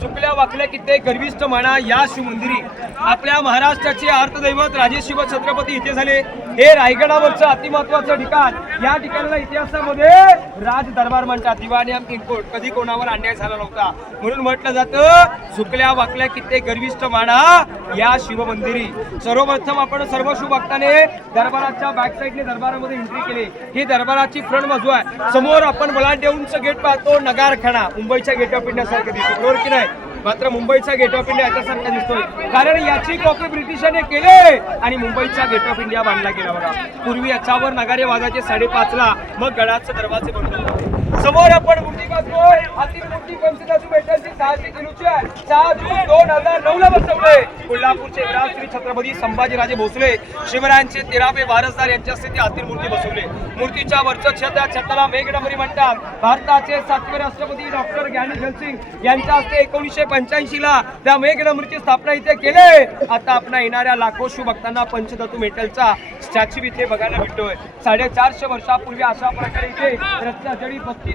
चुकल्या वाकल्या कित्येक गर्विष्ठ म्हणा या शिवमंदिरी. आपल्या महाराष्ट्राचे अर्थदैवत राजे शिव छत्रपती इथे झाले. हे रायगडावरचं अतिमहत्वाचं ठिकाण. या ठिकाणाला इतिहासामध्ये राज दरबार म्हणतात. दिवाणी आम किंगकोट कधी कोणावर अन्याय झाला नव्हता. म्हणून म्हटलं जातं झुकल्या वाकल्या कित्येक गर्विष्ठ माना या शिवमंदिरी. सर्वप्रथम आपण सर्व शुभक्ताने भक्ताने दरबाराच्या बॅक साईडने दरबारामध्ये एंट्री केली. ही दरबाराची फ्रंट बाजू आहे. समोर आपण बलाढ्यऊंचं गेट पाहतो नगारखाना. मुंबईच्या गेट ऑफ इंडियासारखं दिसतो. बरोबर की नाही? मात्र मुंबईचा गेट ऑफ इंडिया याच्यासारखा दिसतोय. कारण याची कॉपी ब्रिटिशांनी केले आणि मुंबईचा गेट ऑफ इंडिया बांधला गेला बघा पूर्वी याच्यावर नगारे वाजायचे साडेपाचला. मग गडाचे दरवाजे बंद. समोर आपण मूर्ती बघतोय हाती मूर्ती पंचदासू भेटायची सहाशे किलोची आहे. सहा जून दोन हजार नऊ ला बसवले. कोल्हापूरचे विराज श्री छत्रपती संभाजीराजे भोसले. शिवरायांचे तेरावे वारसदार यांच्या हस्ते ती हाती मूर्ती बसवले. मूर्तीच्या वरचं छत या छताला मेघडंबरी म्हणतात. भारताचे सातवे राष्ट्रपती डॉक्टर ज्ञानी जलसिंग यांच्या हस्ते एकोणीसशे पंच्याऐंशी ला त्या मेघडंबरीची स्थापना इथे केले. आता आपण येणाऱ्या लाखो शिवभक्तांना पंचधातू मेटलचा स्टॅच्यू इथे बघायला भेटतोय. साडेचारशे वर्षापूर्वी अशा प्रकारे इथे रत्नाजडी बत्तीस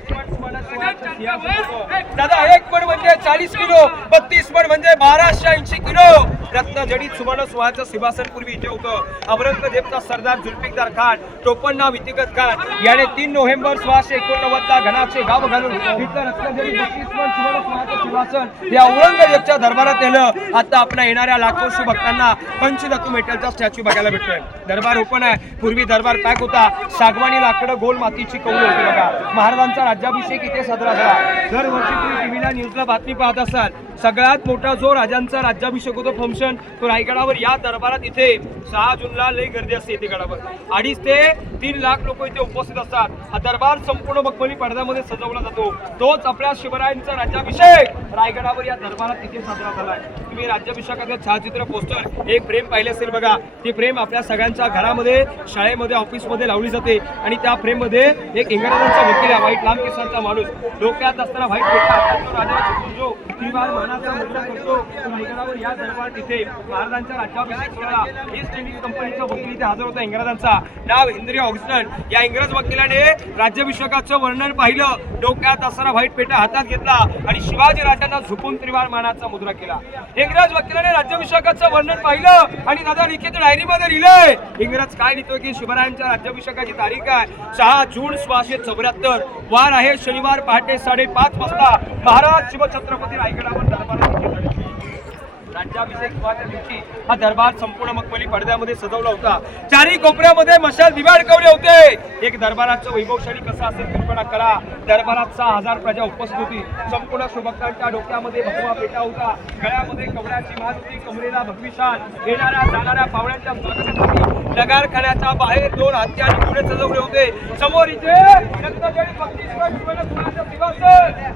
दादा एक पण म्हणजे चाळीस किलो बत्तीस पण म्हणजे बाराशे ऐंशी किलो. रत्नजडीत सुवर्ण सोळाचं सिंहासन पूर्वी इथे होतं. औरंगजेबचा सरदार जुल्फिकदार खान टोपण नाव इतिकत खान. याने तीन नोव्हेंबर सोळाशे एकोणनव्वद ला घनाचे गाव घालून रत्नजडी बत्तीस सुवर्ण सिंहासन या औरंगजेबच्या दरबारात नेलं. आता आपल्या येणाऱ्या लाखो भक्तांना पंचधातू मेटलचा स्टॅच्यू बघायला भेटतोय. दरबार ओपन आहे. पूर्वी दरबार पॅक होता. सागवानी लाकडं गोल मातीची कौल होती बघा. महाराजांचा राज्याभिषेक इथे साजरा झाला. दरवर्षी तुम्ही टीव्हीला न्यूजला बातमी पाहत असाल सगळ्यात मोठा जो राजांचा राज्याभिषेक होतो फंक्शन तो रायगडावर या दरबारात इथे सहा जूनला लई गर्दी असते इथे गडावर. अडीच ते तीन लाख लोक इथे उपस्थित असतात. हा दरबार संपूर्ण मखमली पडद्यामध्ये सजवला जातो. तोच आपल्या शिवरायांचा राज्याभिषेक रायगडावर या दरबारात इथे साजरा झाला आहे तुम्ही राज्याभिषेकाचं छायाचित्र पोस्टर एक फ्रेम पाहिले असेल बघा. ती फ्रेम आपल्या सगळ्यांच्या घरामध्ये शाळेमध्ये ऑफिसमध्ये लावली जाते. आणि त्या फ्रेममध्ये एक इंग्रजांचा वकील आहे लांब केसांचा माणूस. डोक्यात असताना व्हाईट पेटा राजा जो त्रिवार मानाचा मुद्दा करतो तो या दरबार इथे महाराजांच्या राज्याभिषेक सोहळा ईस्ट इंडियन कंपनीचा वकील इथे हजर होता इंग्रजांचा. नाव इंद्रिय ऑक्सिडन या इंग्रज वकिलाने राज्याभिषेकाचं वर्णन पाहिलं. डोक्यात असताना व्हाईट पेटा हातात घेतला आणि शिवाजी राजांना झुकून त्रिवार मानाचा मुद्रा केला. इंग्रज वकिलाने राज्याभिषेकाचं वर्णन पाहिलं आणि दादा लिखित डायरीमध्ये लिहिलंय. इंग्रज काय लिहितोय की शिवरायांच्या राज्याभिषेकाची तारीख आहे. सहा जून सोळाशे चौऱ्याहत्तर. वार आहे शनिवार पहाटे साडेपाच वाजता महाराज शिवछत्रपती रायगडावर दरबार राज्याभिषेक सोहळ्याच्या दिवशी हा दरबार संपूर्ण मखमली पडद्यामध्ये सजवला होता. चारही कोपऱ्यामध्ये मशाल दिवे अडकवले होते. एक दरबाराचं वैभवशाली कसं असेल कल्पना करा. दरबारात सहा हजार प्रजा उपस्थित होती. संपूर्ण शुभक्तांच्या डोक्यामध्ये भगवा पेटा होता. गळ्यामध्ये कवड्याची मान होती. कमरेला भगविशाल येणाऱ्या जाणाऱ्या पावड्यांच्या स्वागतासाठी नगारखान्याच्या बाहेर दोन हत्या आणि पुढे सजवले होते. समोर इथे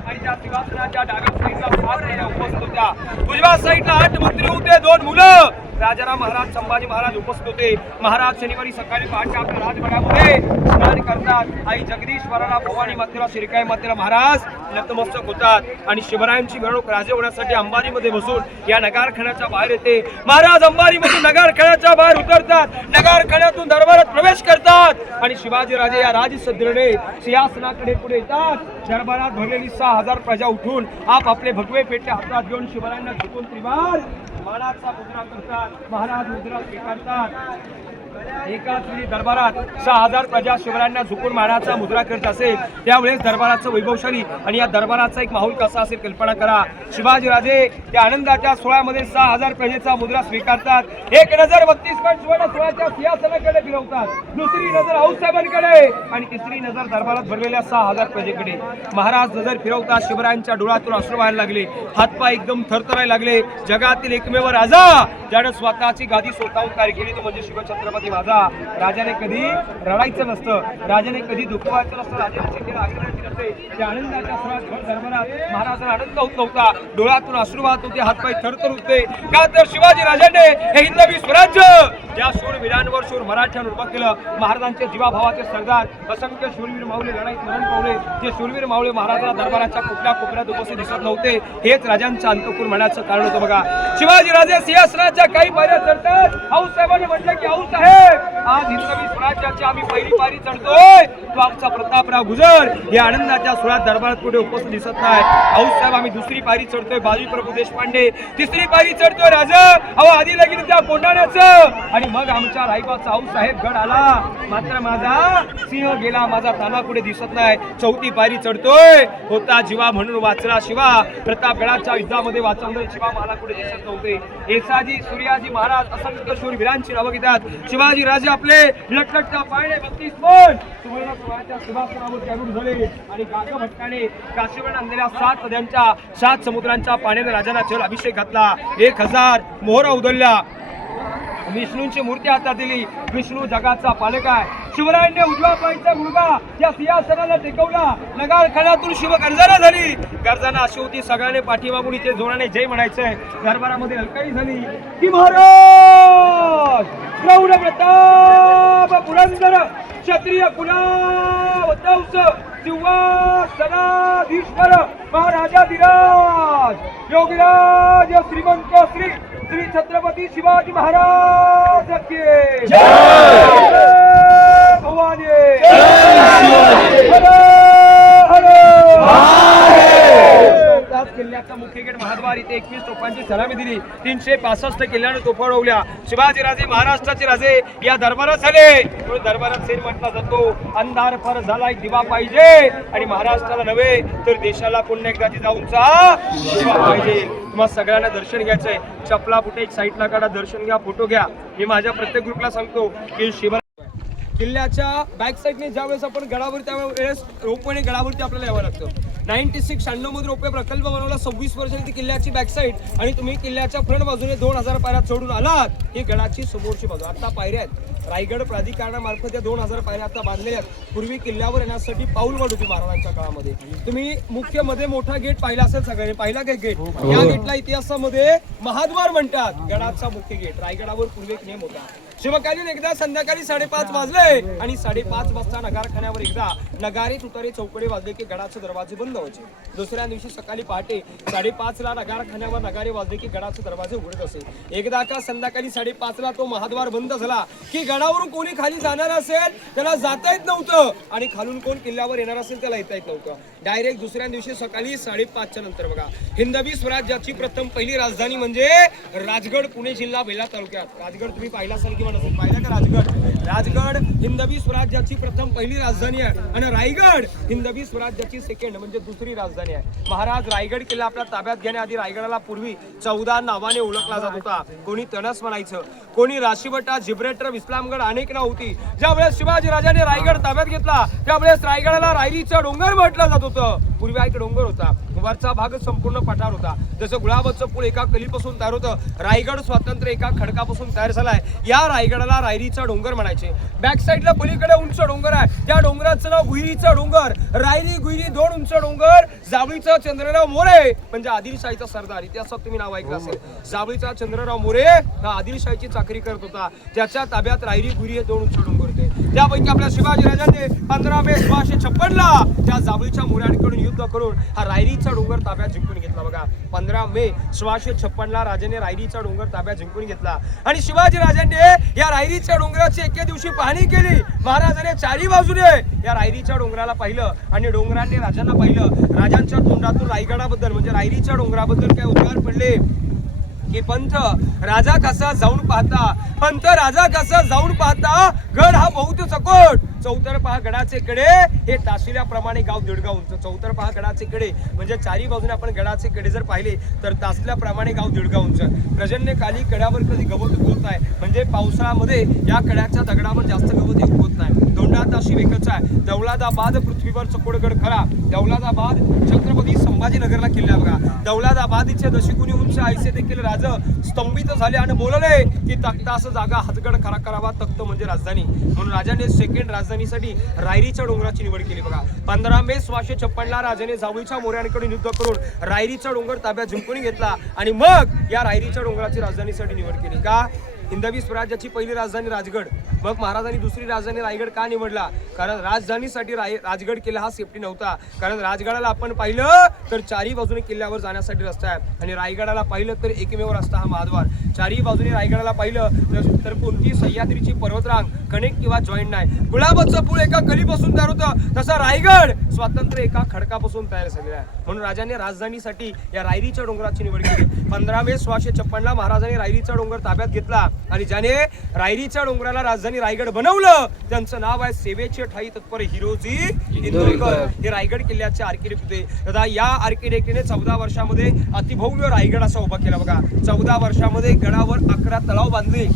आणि त्या सिंहासनाच्या डाव्या साईडला उपस्थित होत्या. उजव्या साईडला आठ मंत्री होते दोन मुलं. राजाराम महाराज संभाजी महाराज उपस्थित होते. महाराज शनिवारी सकाळी पहाटे आपल्या राजमठामध्ये स्नान करतात. आई जगदीश्वराला भवानी मातेला श्रीकाई मातेला महाराज नतमस्तक होतात. आणि शिवरायांची मिरवणूक राजे होण्यासाठी अंबारीमध्ये बसून या नगारखान्याच्या बाहेर येते. महाराज अंबारीमध्ये नगारखान्याच्या बाहेर उतरतात. नगारखान्यातून दरबारात प्रवेश करतात. आणि शिवाजीराजे या राजसद्रीने सिंहासनाकडे पुढे येतात. दरबारात भरलेली सहा हजार प्रजा उठून आप आपले भगवे पेटे हातात घेऊन शिवरायांना झुकून त्रिवार मानाचा मुद्रा करतात महाराज मुद्रा स्वीकारतात. एकाच दरबारात सहा हजार प्रजा शिवरायांना झुकून मारण्याचा मुद्रा करत असेल त्यावेळेस दरबाराचं वैभवशाली आणि या दरबाराचा एक माहोल कसा असेल कल्पना करा. शिवाजीराजे त्या आनंदाच्या सोहळ्यामध्ये सहा हजार प्रजेचा मुद्रा स्वीकारतात. एक नजर बत्तीस पॉईंट सुवर्ण सोळाच्या सिंहासनाकडे फिरवतात. दुसरी नजर आऊसाहेबांकडे आणि तिसरी नजर दरबारात भरलेल्या सहा हजार प्रजेकडे. महाराज नजर फिरवतात शिवरायांच्या डोळ्यातून अश्रू व्हायला लागले. हातपाय एकदम थरथरायला लागले. जगातील एकमेव राजा ज्यानं स्वतःची गादी स्वतःहून कार्य केली तो म्हणजे शिवछत्रपती माझा राजाने कधी रडायचं नसतं राजाने कधी दुखवायचं नसतं राजाने त्या आनंदाच्या दरबारात महाराजांना आनंद होत नव्हता. डोळ्यातून अश्रू वाहत होते हातपाय थरथर होते. का तर शिवाजी राजाने हे हिंदवी स्वराज्य ज्या शूरवीरांवर शूर मराठ्यांवर उभं केलं महाराजांचे जीवाभावाचे सरदार असंख्य शूरवीर माऊले लढाईत मरण पावले. जे शूरवीर माऊले महाराजांना दरबाराच्या कुठल्या कोपऱ्यात उपस्थित दिसत नव्हते हेच राजांचं अंतपूर म्हणायचं कारण होतं बघा. शिवाजी राजे सिंहासनाच्या काही पायऱ्या चढतात. हाऊस साहेबांनी म्हटलं की हाऊस साहेब आज हिंदवी स्वराज्याची आम्ही पहिली पायरी चढतोय. तो आमचा प्रतापराव गुजर हे आनंद आनंदाच्या सुरात दरबारात कुठे उपस्थित दिसत नाही. औ साहेब आम्ही दुसरी पायरी चढतोय. बाजी प्रभू देशपांडे. तिसरी पायरी चढतोय राजा. अहो आधी लगीन त्या कोंडाण्याचं आणि मग आमच्या रायबाचा औ साहेब गड आला. मात्र माझा सिंह गेला. माझा ताना कुठे दिसत नाही. चौथी पायरी चढतोय. होता जीवा म्हणून वाचला शिवा. प्रतापगडाच्या युद्धामध्ये वाचवलं शिवा. मला कुठे दिसत नव्हते. येसाजी सूर्याजी महाराज असंख्य शूरवीरांची नावं घेतात. शिवाजी राजे आपले लटलटता पायणे बत्तीस पण सुवर्ण पुराच्या सिंहासनावर चढून झाले. आणि गागा भटकाने काशीवर आणलेल्या सात नद्यांच्या सात समुद्रांच्या पाण्याने राजाला चल अभिषेक घातला. एक हजार मोहरा उधळल्या. विष्णूंची मूर्ती हातात दिली. विष्णू जगाचा पालक आहे. शिवरायांनी उजव्या पायचा मुलगा या सिंहासनाला टेकवला. नगार शिव गर्जना झाली. गर्जना अशी होती. सगळ्यांनी पाठीमागून इथे जोराने जय म्हणायचंय. दरबारामध्ये हलकाई झाली. की महाराज? प्रौढ प्रताप पुरंदर क्षत्रिय सिंहासनाधीश्वर महाराजाधिराज योगीराज श्रीमंत श्री श्री छत्रपती शिवाजी महाराज के भवानी! किल्ल्याचा मुख्य गेट महाद्वार इथे एकवीस तोफांची सलामी दिली. तीनशे पासष्ट किल्ल्याने तोफा उडवल्या. शिवाजी राजे महाराष्ट्राचे राजे. या दरबारात झाले. दरबारात सेर म्हटला जातो अंधार फार झाला एक दिवा पाहिजे. आणि महाराष्ट्राला नव्हे तर देशाला पुन्हा एकदा जिजाऊंचा दिवा पाहिजे. तुम्हाला सगळ्यांना दर्शन घ्यायचंय. चपला फुटे एक साईडला काढा दर्शन घ्या फोटो घ्या. मी माझ्या प्रत्येक ग्रुपला सांगतो की शिवा किल्ल्याच्या बॅक साईडने ज्यावेळेस आपण गडावर त्यावेळेस रोपवेने गडावरती आपल्याला यावं लागतं. नाईन्टी सिक्स शहाण्णवमध्ये रोपवे प्रकल्प बनवला. सव्वीस वर्षांनी ती किल्ल्याची बॅक साईड आणि तुम्ही किल्ल्याच्या फ्रंट बाजूने दोन हजार पायऱ्या चढून आलात. ही गडाची समोरची बाजू. आता पायऱ्या आहेत. रायगड प्राधिकरणामार्फत या दोन हजार पायऱ्या आता बांधलेल्या आहेत. पूर्वी किल्ल्यावर येण्यासाठी पाऊलवाट होती महाराजांच्या काळामध्ये. तुम्ही मुख्यमध्ये मोठा गेट पाहिला असेल सगळ्यांनी. पाहिला काय गेट या गेटला इतिहासामध्ये महाद्वार म्हणतात. गडाचा मुख्य गेट रायगडावर पूर्वी एक नियम होता. शिवकालीन एकदा संध्याकाळी साडेपाच वाजले. आणि साडेपाच वाजता नगारखान्यावर एकदा नगारे तुतारे चौकडे वाजले की गडाचे दरवाजे बंद व्हायचे. दुसऱ्या दिवशी सकाळी पहाटे साडेपाच ला नगारखान्यावर नगारे वाजले की गडाचे दरवाजे उघडत असे. एकदा का संध्याकाळी साडेपाच ला तो महाद्वार बंद झाला की गडावरून कोणी खाली जाणार असेल? त्याला जाता येत नव्हतं. आणि खालून कोण किल्ल्यावर येणार असेल त्याला येता येत नव्हतं. डायरेक्ट दुसऱ्या दिवशी सकाळी साडेपाचच्या नंतर बघा. हिंदवी स्वराज्याची प्रथम पहिली राजधानी म्हणजे राजगड पुणे जिल्हा बेला तालुक्यात. राजगड तुम्ही पाहिला असाल किंवा नसेल? पाहिला का राजगड? राजगड हिंदवी स्वराज्याची प्रथम पहिली राजधानी आहे. आणि रायगड हिंदवी स्वराज्याची सेकंड म्हणजे दुसरी राजधानी आहे. महाराज रायगड किल्ला आपल्या ताब्यात घेण्याआधी रायगडाला पूर्वी चौदा नावाने ओळखला जात होता. कोणी तणस म्हणायचं कोणी राशीवटा जिब्रेटर इस्लामगड अनेक नाव होती. ज्यावेळेस शिवाजी राजाने रायगड ताब्यात घेतला त्यावेळेस रायगडाला रायरीचा डोंगर म्हटलं जात होतं. पूर्वी हा एक डोंगर होता. वरचा भाग संपूर्ण पठार होता. जसं गुलाबाचं पूल एका कलीपासून तयार होतं रायगड स्वातंत्र्य एका खडकापासून तयार झालाय. या रायगडाला रायरीचा डोंगर म्हणायचे. बॅक साईडला पलीकडे उंच डोंगर आहे. त्या डोंगराचं नाव गुहिरीचा डोंगर. रायरी गुहिरी दोन उंच डोंगर. जावळीचा चंद्रराव मोरे. म्हणजे आदिलशाहीचा सरदार. इतिहासात तुम्ही नाव ऐकलं असेल. जावळीचा चंद्रराव मोरे हा आदिलशाहीची चाकरी करत होता. त्याच्या ताब्यात रायरी गुहिरी हे दोन उंच डोंगर होते. त्यापैकी आपल्या शिवाजी राजांनी पंधरा मे सोळाशे छप्पनला त्या जावळीच्या मोऱ्यांकडून युद्ध करून हा रायरीचा डोंगर ताब्यात जिंकून घेतला. बघा पंधरा मे सोळाशे छप्पनला राजाने रायरीचा डोंगर ताब्यात जिंकून घेतला. आणि शिवाजी राजांनी या रायरीच्या डोंगराची एके दिवशी पाहणी केली. महाराजाने चारी बाजूने या रायरीच्या डोंगराला पाहिलं आणि डोंगरांनी राजांना पाहिलं. राजांच्या तोंडातून रायगडाबद्दल म्हणजे रायरीच्या डोंगराबद्दल काय उद्गार पडले? की पंथ राजा कसा जाऊन पाहता? पंथ राजा कसा जाऊन पाहता? गड हा बहुत सकोट. चौतर पहा गडाचे कडे हे तासल्याप्रमाणे गाव दीडगाव उंच चौतर पहा गडाचे कडे म्हणजे चारी बाजूने आपण गडाचे कडे जर पाहिले तर तासल्याप्रमाणे गाव दीडगाव उंच प्रजन्य काली कड्यावर कधी गवत उगवत नाही. म्हणजे पावसाळ्यामध्ये या कड्याच्या दगडावर जास्त गवत उगवत नाही. दोंडात अशी वेकच आहे. दौलादाबाद पृथ्वीवर चकोडगड खरा. दौलादाबाद छत्रपती संभाजीनगरला किल्ला बघा. दौलादाबादचे दशिकुनी उंच आयसे देखील राज स्तंभित झाले आणि बोलले की तख्तास जागा हातगड खरा करावा तख्त म्हणजे राजधानी. म्हणून राजाने सेकंड राजधानीसाठी रायरीच्या डोंगराची निवड केली बघा. पंधरा मे सोळाशे छप्पनला राजाने जावळीच्या मोऱ्यांकडून युद्ध करून रायरीचा डोंगर ताब्यात जिंकून घेतला आणि मग या रायरीच्या डोंगराची राजधानीसाठी निवड केली. का? हिंदवी स्वराज्याची पहिली राजधानी राजगड. मग महाराजांनी दुसरी राजधानी रायगड का निवडला? कारण राजधानीसाठी राय राजगड किल्ला हा सेफ्टी नव्हता. कारण राजगडाला आपण पाहिलं तर चारही बाजूने किल्ल्यावर जाण्यासाठी रस्ता आहे. आणि रायगडाला पाहिलं तर एकमेव रस्ता हा महाद्वार. चारही बाजूने रायगडाला पाहिलं तर- कोणती सह्याद्रीची पर्वतरांग कनेक्ट किंवा जॉईंट नाही. गुलाबाचं फूल एका कलीपासून तयार होतं. तसा रायगड स्वातंत्र्य एका खडकापासून तयार झालेला आहे. म्हणून राजाने राजधानीसाठी या रायरीच्या डोंगराची निवड केली. पंधरा मे सोळाशे छप्पनला महाराजांनी रायरीचा डोंगर ताब्यात घेतला. आणि ज्याने रायरीच्या डोंगराला राजधानी रायगड बनवलं त्यांचं नाव आहे सेवेचे ठाई तत्पर हिरोजी इंदोरकर. हे रायगड किल्ल्याचे आर्किटेक्ट होते. दादा या आर्किटेक्टने चौदा वर्षामध्ये अतिभव्य रायगड असा उभा केला बघा. चौदा वर्षामध्ये गडावर अकरा तलाव बांधले.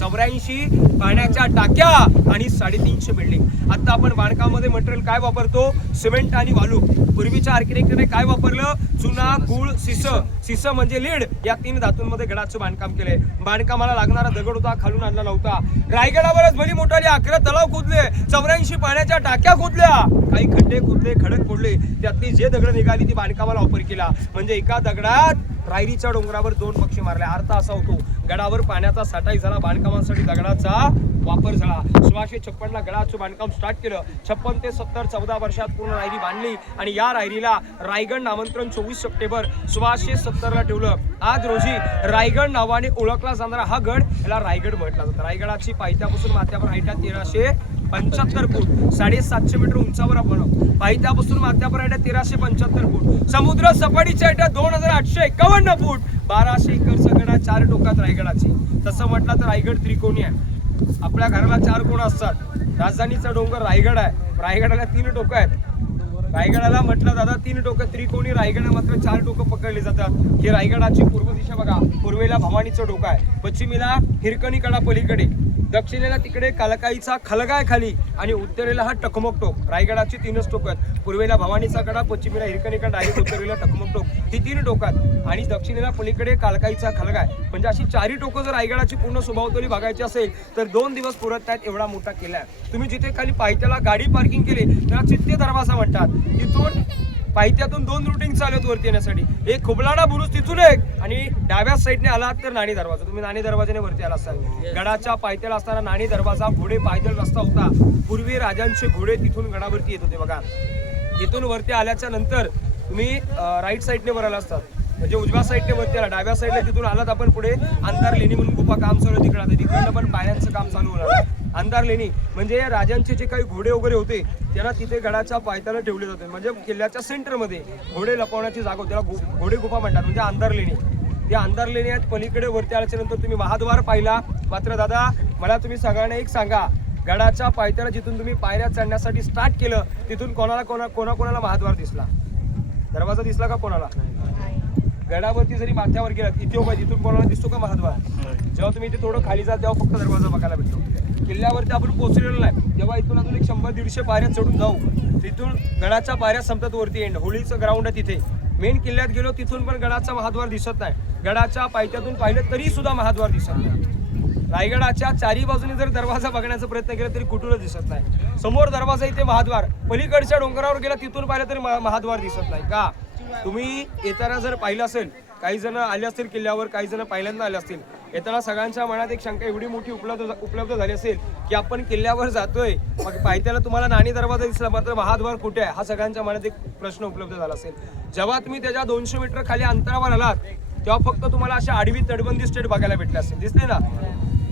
चौऱ्याऐंशी पाण्याच्या टाक्या आणि साडेतीनशे बिल्डिंग. आता आपण बांधकामामध्ये मटेरियल काय वापरतो? सिमेंट आणि वालू. पूर्वीच्या आर्किटेक्टने काय वापरलं? चुना गुळ सिस. सिस म्हणजे लीड. या तीन धातूंमध्ये गडाचं बांधकाम केले बांधकामाला लागणारा दगड होता खालून आणला नव्हता. रायगडावरच भली मोठाली अकरा तलाव खोदले. चौऱ्याऐंशी पाण्याच्या टाक्या खोदल्या. काही खड्डे खोदले खडक फोडले. त्यातली जे दगड निघाली ती बांधकामाला वापर केला. म्हणजे एका दगडात रायरीच्या डोंगरावर दोन पक्षी मारले. अर्थ असा होतो. गडावर पाण्याचा साठाही झाला. बांधकामासाठी दगडाचा वापर झाला. सोळाशे छप्पनला गडाचं बांधकाम स्टार्ट केलं. छप्पन ते सत्तर चौदा वर्षात पूर्ण रायरी बांधली आणि या या रायरीला रायगड नामांतरण चोवीस सप्टेंबर सोळाशे सत्तरला ठेवलं. आज रोजी रायगड नावाने ओळखला जाणारा हा गड याला रायगड म्हटला जातो. रायगडाची पायथ्यापासून माथ्यावर हाईट तेराशे पंच्याहत्तर फूट साडेसातशे मीटर उंचावर आपण पायथ्यापासून माथ्यावर आहे तेराशे पंच्याहत्तर फूट. समुद्र सपाटीच्या आहे दोन हजार आठशे एकावन्न फूट. बाराशे एकर गड चार टोकात रायगडाची. तसं म्हटलं तर रायगड त्रिकोणी आहे. आपल्या घराला चार कोण असतात? राजधानीचा डोंगर रायगड आहे. रायगडाला तीन टोकं आहेत. रायगडाला म्हटलं दादा तीन टोकं त्रिकोणी रायगडा मात्र चार टोकं पकडली जातात. ही रायगडाची पूर्व दिशा बघा पूर्वेला भवानीचं डोकं आहे. पश्चिमेला हिरकणी कडा पलीकडे दक्षिणेला तिकडे कालकाईचा खलगाय खाली आणि उत्तरेला हा टकमक टोक रायगडाची तीनच टोक आहेत. पूर्वेला भवानीचा कडा पश्चिमेला हिरकणी आणि उत्तरेला टकमक टोक ही तीन टोकात आणि दक्षिणेला पलीकडे कालकाईचा खलगाय. म्हणजे अशी चारी टोकं जर रायगडाची पूर्ण स्वभावतोली बघायची असेल तर दोन दिवस पुरत आहेत एवढा मोठा केला आहे. तुम्ही जिथे खाली पायथ्याला गाडी पार्किंग केली त्याला चित्ते दरवाजा म्हणतात. तिथून पायथ्यातून दोन रुटिंग चालू आहेत वरती येण्यासाठी. एक खुबलाडा बुरुज तिथून एक आणि डाव्या साईडने आलात तर नाणी दरवाजा. तुम्ही नाणी दरवाजाने वरती आला असाल. गडाच्या पायथ्याला असताना नाणी दरवाजा घोडे पायदळ रस्ता होता. पूर्वी राजांचे घोडे तिथून गडावरती येत होते बघा. तिथून वरती आल्याच्यानंतर तुम्ही राईट साईडने वर आला असतात. म्हणजे उजव्या साईडने वरती आला. डाव्या साईडला तिथून आलात आपण पुढे. अंधार लेणी म्हणून गुफा काम चालू तिकडे. तिकडनं पण पायांचं काम चालू होणार. अंधार लेणी म्हणजे राजांचे जे काही घोडे वगैरे होते त्यांना तिथे गडाच्या पायथ्याला ठेवले जाते. म्हणजे किल्ल्याच्या सेंटरमध्ये घोडे लपवण्याची जागा होती. त्याला घोडे गुफा म्हणतात म्हणजे अंधार लेणी त्या अंधार लेणी आहेत. पलीकडे वरती आल्याच्यानंतर तुम्ही महाद्वार पाहिला. मात्र दादा मला तुम्ही सगळ्यांना एक सांगा. गडाच्या पायथ्याला जिथून तुम्ही पायऱ्या चढण्यासाठी स्टार्ट केलं तिथून कोणाला कोणा कोणाकोणाला महाद्वार दिसला? दरवाजा दिसला का कोणाला? गडावरती जरी माथ्यावर गेलात इथे उभा तिथून कोणाला दिसतो का महाद्वार? जेव्हा तुम्ही इथे थोडं खाली जात तेव्हा फक्त दरवाजा बघायला भेटतो. किल्ल्यावरती आपण पोचलेलो नाही. तेव्हा इथून अजून एक शंभर दीडशे पायऱ्या चढून जाऊ तिथून गडाच्या पायऱ्या संपतात वरती एंड होळीचं ग्राउंड आहे तिथे. मेन किल्ल्यात गेलो तिथून पण गडाचा महाद्वार दिसत नाही. गडाच्या पायथ्यातून पाहिलं तरी सुद्धा महाद्वार दिसत नाही. रायगडाच्या चारी बाजूने जर दरवाजा बघण्याचा प्रयत्न केला तरी कुठूनच दिसत नाही. समोर दरवाजा इथे महाद्वार. पलीकडच्या डोंगरावर गेला तिथून पाहिलं तरी महाद्वार दिसत नाही. का? तुम्ही येताना जर पाहिलं असेल काही जण आले असतील किल्ल्यावर काही जण पहिल्यांदा आले असतील येताना सगळ्यांच्या मनात एक शंका एवढी मोठी उपलब्ध उपलब्ध झाली असेल की आपण किल्ल्यावर जातोय मग पायथ्याला तुम्हाला नाणी दरवाजा दिसला मात्र महाद्वार कुठे आहे? हा सगळ्यांच्या मनात एक प्रश्न उपलब्ध झाला असेल. जेव्हा तुम्ही त्याच्या दोनशे मीटर खाली अंतरावर आलात तेव्हा फक्त तुम्हाला अशा आडवी तटबंदी स्टेट बघायला भेटल्या असेल. दिसले ना?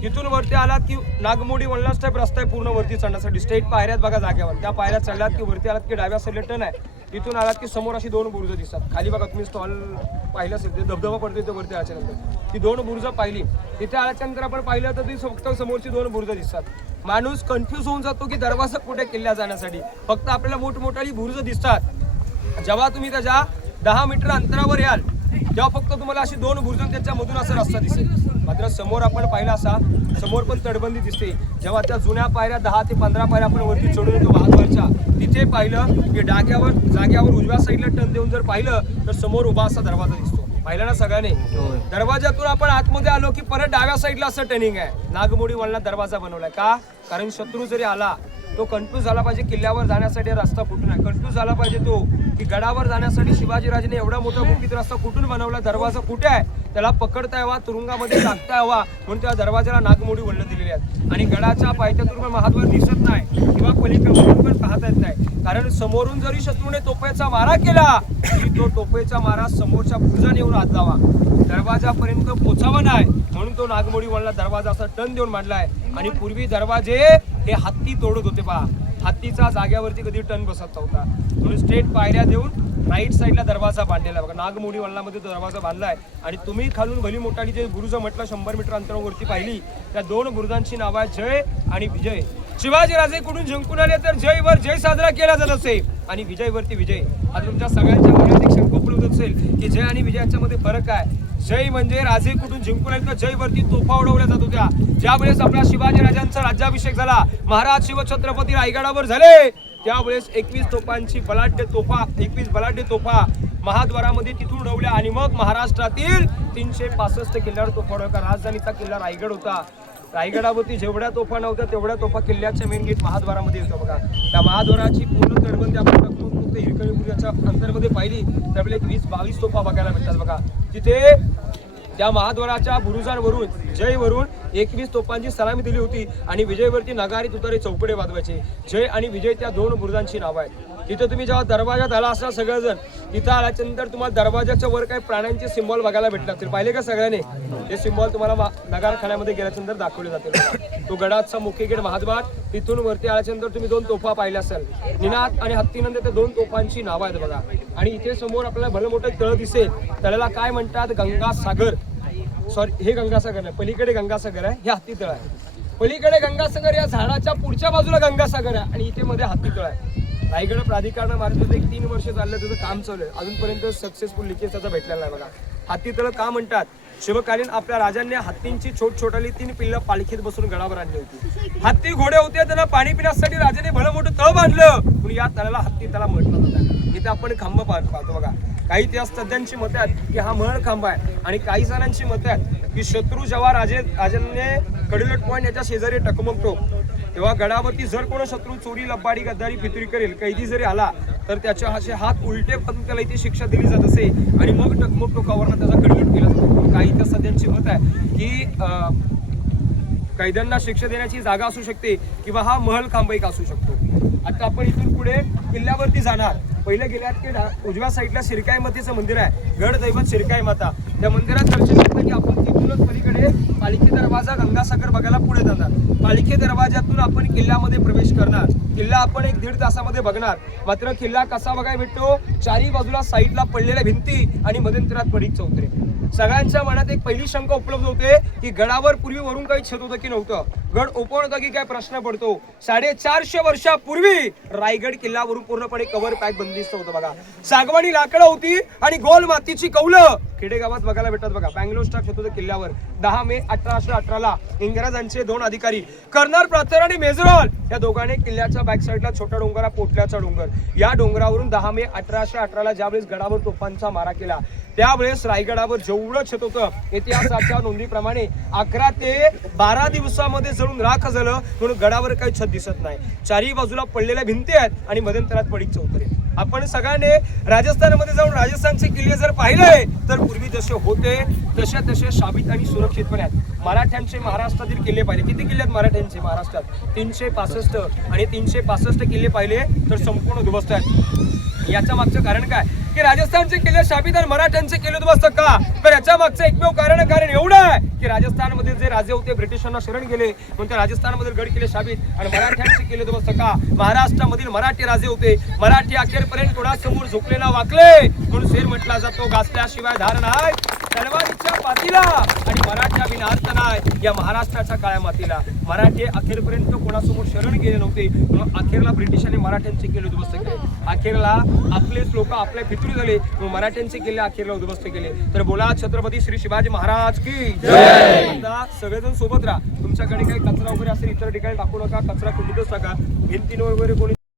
तिथून वरती आलात की नागमोडी वनलास स्टेप रस्ता आहे पूर्ण वरती चढण्यासाठी. स्टेट पायऱ्यात बघा जागेवर. त्या पायऱ्यात चढलात की वरती आलात की डाव्या साईडला टन आहे. तिथून आलात की समोर अशी दोन बुरुजं दिसतात. खाली बघा तुम्ही स्टॉल पाहिलं असेल ते धबधबा पडतो तिथे वरती आल्याच्यानंतर ती दोन बुरुजं पाहिली. तिथे आल्याच्यानंतर आपण पाहिलं तर ती फक्त समोरची दोन बुरुजं दिसतात. माणूस कन्फ्यूज होऊन जातो की दरवाजा कुठे किल्ल्या जाण्यासाठी. फक्त आपल्याला मोठमोठाली बुरुजं दिसतात. जेव्हा तुम्ही त्याच्या दहा मीटर अंतरावर याल तेव्हा फक्त तुम्हाला अशी दोन बुरुजं त्याच्यामधून असा रस्ता दिसेल. मात्र समोर आपण पाहिला असा समोर पण तटबंदी दिसते. जेव्हा त्या जुन्या पायऱ्या दहा ते पंधरा पायऱ्या आपण वरती चढून येतो महाद्वारच्या तिथे पाहिलं की डाग्यावर जाग्यावर उजव्या साईडला टन देऊन जर पाहिलं तर समोर उभा असा दरवाजा दिसतो. पाहिलं ना सगळ्यांनी? दरवाजातून आपण आतमध्ये आलो की परत डाव्या साईडला असं टर्निंग आहे. नागमोडी वळणात दरवाजा बनवलाय. का? कारण शत्रू जरी आला तो कन्फ्यूज झाला पाहिजे किल्ल्यावर जाण्यासाठी रस्ता कुठून आहे. कन्फ्यूज झाला पाहिजे तो की गडावर जाण्यासाठी शिवाजीराजेने एवढा मोठा गुपित रस्ता कुठून बनवला? दरवाजा कुठे आहे? त्याला पकडता यावा तुरुंगामध्ये टाकता यावा म्हणून त्या दरवाजाला नागमोडी वळणं दिलेली आहेत. आणि गडाच्या पायथ्यातून पण महाद्वार दिसत नाही किंवा पलीकडून पण पाहता येत नाही. कारण समोरून जरी शत्रूने तोफेचा मारा केला तरी तो तोफेचा मारा समोरच्या पूजाने येऊन आत जावा दरवाजापर्यंत पोचावा नाही म्हणून तो नागमोडी वळला दरवाजा असा टन देऊन मांडलाय आणि पूर्वी दरवाजे हे हत्ती तोडत होते पहा. हत्तीचा जाग्यावरती कधी टन बसत नव्हता. म्हणून स्ट्रेट पायऱ्या देऊन राईट साईडला दरवाजा बांधलेला आहे. बघा नागमोडी वळणामध्ये दरवाजा बांधलाय आणि तुम्ही खालून भली मोठाली जे गुरुज म्हटलं शंभर मीटर अंतरावरती पाहिली त्या दोन गुरुजांची नावं आहेत जय आणि विजय. शिवाजीराजे कुठून जिंकून आले तर जय वर जय साजरा केला जात असे. आणि विजयवरती विजय. आता तुमच्या सगळ्यांच्या मनात एक शंका उपलब्ध असेल की जय आणि विजयाच्या मध्ये फरक आहे जय म्हणजे राजे कुठून जिंकून आले तर जय वरती तोफा उडवल्या जात होत्या. ज्यावेळेस आपला शिवाजी राजांचा राज्याभिषेक झाला महाराज शिवछत्रपती रायगडावर झाले. त्यावेळेस एकवीस तोफांची बलाढ्य तोफा एकवीस बलाढ्य तोफा महाद्वारामध्ये तिथून उडवल्या आणि मग महाराष्ट्रातील तीनशे पासष्ट किल्ल्यावर तोफा उडवल्या राजधानीचा किल्ला रायगड होता. रायगडावरती जेवढ्या तोफा नव्हत्या तेवढ्या तोफा किल्ल्याच्या मेन गेट महाद्वारामध्ये येतो बघा. त्या महाद्वाराची पूर्ण तडबंदी आपण टकमक फक्त हिरकणीपुराच्या अंतर्मध्ये पाहिली. त्यावेळी एक वीस बावीस तोफा बघायला भेटतात बघा. तिथे त्या महाद्वाराच्या बुरुजांवरून जयवरून एकवीस तोफांची सलामी दिली होती आणि विजयवरती नगारी तुतारे चौकडे वाजवायचे. जय आणि विजय त्या दोन बुरुजांची नावं आहेत. तिथं तुम्ही जेव्हा दरवाजात आला असाल सगळेजण तिथं आल्याच्यानंतर तुम्हाला दरवाजाच्या वर काही प्राण्यांचे सिम्बॉल बघायला भेटतात असतील. पाहिले का सगळ्यांनी? ते सिम्बॉल तुम्हाला नगारखान्यामध्ये गेल्याच्यानंतर दाखवले जातील. तो गडाचा मुख्य गेट महाद्वार तिथून वरती आल्याच्यानंतर तुम्ही दोन तोफा पाहिल्या असाल. निनाद आणि हत्तीनंतर त्या दोन तोफांची नावं आहेत बघा. आणि इथे समोर आपल्याला भलं मोठं तळ दिसेल. तळ्याला काय म्हणतात? गंगासागर. सॉरी हे गंगासागर नाही पलीकडे गंगासागर आहे हे हत्तीतळ आहे. पलीकडे गंगासागर या झाडाच्या पुढच्या बाजूला गंगासागर आहे आणि इथे मध्ये हत्तीतळ आहे. रायगड प्राधिकरणामार्फत एक तीन वर्ष चाललं त्याचं काम चालू आहे. अजूनपर्यंत सक्सेसफुल लिकेज त्याचा भेटलेला नाही बघा. हत्तीतळ का म्हणतात? शिवकालीन आपल्या राजांनी हत्तींची छोट छोटाली तीन पिल्लं पालखीत बसून गडावर आणली होती. हत्ती घोडे होते त्यांना पाणी पिण्यासाठी राजाने भलं मोठं तळ बांधलं. पण या तळाला हत्ती तळा म्हटलं होतं इथे आपण खांब पाहतो बघा. काही इतिहास तज्ञांची मतं आहेत की हा महळ खांब आहे. आणि काही जणांची मतं आहेत की शत्रू जेव्हा राजे राजांनी कडीलट पॉईंट याच्या शेजारी टकमकतो तेव्हा गडावरती जर कोण शत्रू चोरी लब्बाडी गद्दारी फितुरी करेल कैदी जरी आला तर त्याच्या असे हात उलटे पण त्याला इथे शिक्षा दिली जात असे. आणि मग टकमक टोकावरनं त्याचा कडलट केला जातो. काही त्या सध्यांची मत आहे की कैद्यांना शिक्षा देण्याची जागा असू शकते किंवा हा महल खांब एक असू शकतो. आता आपण इथून पुढे किल्ल्यावरती जाणार. पहिलं गेल्यात की उजव्या साईडला शिरकाई मातेचं मंदिर आहे. गड दैवत शिरकाई माता. त्या मंदिरात दर्शन घेतलं की आपण तिथूनच पलीकडे पालिके दरवाजा गंगासागर बघायला पुढे जाणार. पालिके दरवाजातून आपण किल्ल्यामध्ये प्रवेश करणार. किल्ला आपण एक दीड तासामध्ये बघणार. मात्र किल्ला कसा बघायला भेटतो? चारी बाजूला साईडला पडलेल्या भिंती आणि मध्यंतरात पडीक चौतरे. सगळ्यांच्या मनात एक पहिली शंका उपलब्ध होते की गडावर पूर्वी वरून काही छत होतं की नव्हतं? गड ओपन की काय प्रश्न पडतो? साडेचारशे वर्षापूर्वी रायगड किल्ल्यावरून पूर्णपणे कव्हर पॅक बंदिस्त होतं बघा. सागवानी लाकडं होती आणि गोल मातीची कौलं. खेडेगावात बघायला भेटतात बघा. बँगलोर स्टाक होतं किल्ल्यावर. दहा मे अठराशे अठराला इंग्रजांचे दोन अधिकारी कर्नल प्राथर आणि मेजरॉल या दोघांनी किल्ल्याच्या बॅक साईडला छोटा डोंगर हा पोटल्याचा डोंगर. या डोंगरावरून दहा मे अठराशे अठराला ज्यावेळेस गडावर तोफांचा मारा केला त्यावेळेस रायगडावर जेवढं छत होतं इतिहासाच्या नोंदीप्रमाणे अकरा ते बारा दिवसामध्ये जळून राख झालं म्हणून गडावर काही छत दिसत नाही. चारही बाजूला पडलेल्या भिंती आहेत आणि मध्यंतरात पडीक चौतरे आपण सगळ्याने राजस्थानमध्ये जाऊन राजस्थानचे किल्ले जर पाहिले तर पूर्वी जसे होते तसे तसे शाबित आणि सुरक्षित पण आहेत. मराठ्यांचे महाराष्ट्रातील किल्ले पाहिले. किती किल्ले आहेत मराठ्यांचे महाराष्ट्रात? तीनशे पासष्ट आणि तीनशे पासष्ट किल्ले पाहिले तर संपूर्ण उद्ध्वस्त आहेत. याच्या मागचं कारण काय? की राजस्थानचे केले शाबित आणि मराठ्यांचे होते उद्ध्वस्त का? तर याच्या मागचं एकमेव कारण कारण एवढं आहे की राजस्थानमधील जे राजे होते ब्रिटिशांना शरण गेले. म्हणून त्या राजस्थानमधील गड किल्ले शाबित आणि मराठ्यांचे किल्ले उद्ध्वस्त का? महाराष्ट्रामधील मराठी राजे होते. मराठी अखेरपर्यंत कोणासमोर झोपलेला वाकले? म्हणून शेर म्हटला जातो गासल्याशिवाय धारण आहे तलवारीच्या पातीला आणि मराठ्या विनार्थ नाही. या महाराष्ट्राच्या काळ्या मातीला. मराठी अखेरपर्यंत कोणासमोर शरण गेले नव्हते. म्हणून अखेरला ब्रिटिशांनी मराठ्यांचे केले होते केले अखेरला आपलेच लोक आपल्या सुरू झाले. म्हणून मराठ्यांचे किल्ले अखेरला उद्ध्वस्त केले. तर बोला छत्रपती श्री शिवाजी महाराज की आता सगळेजण सोबत राहा. तुमच्याकडे काही कचरा वगैरे असेल इतर ठिकाणी टाकू नका. कचरा कुठेच टाका भिंतीवर वगैरे कोणी